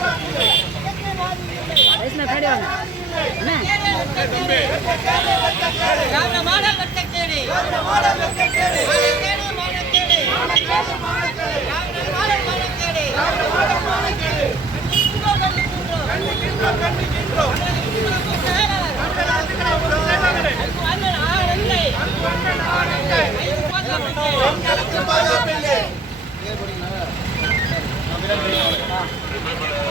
इसमें खड़े हो Thank you.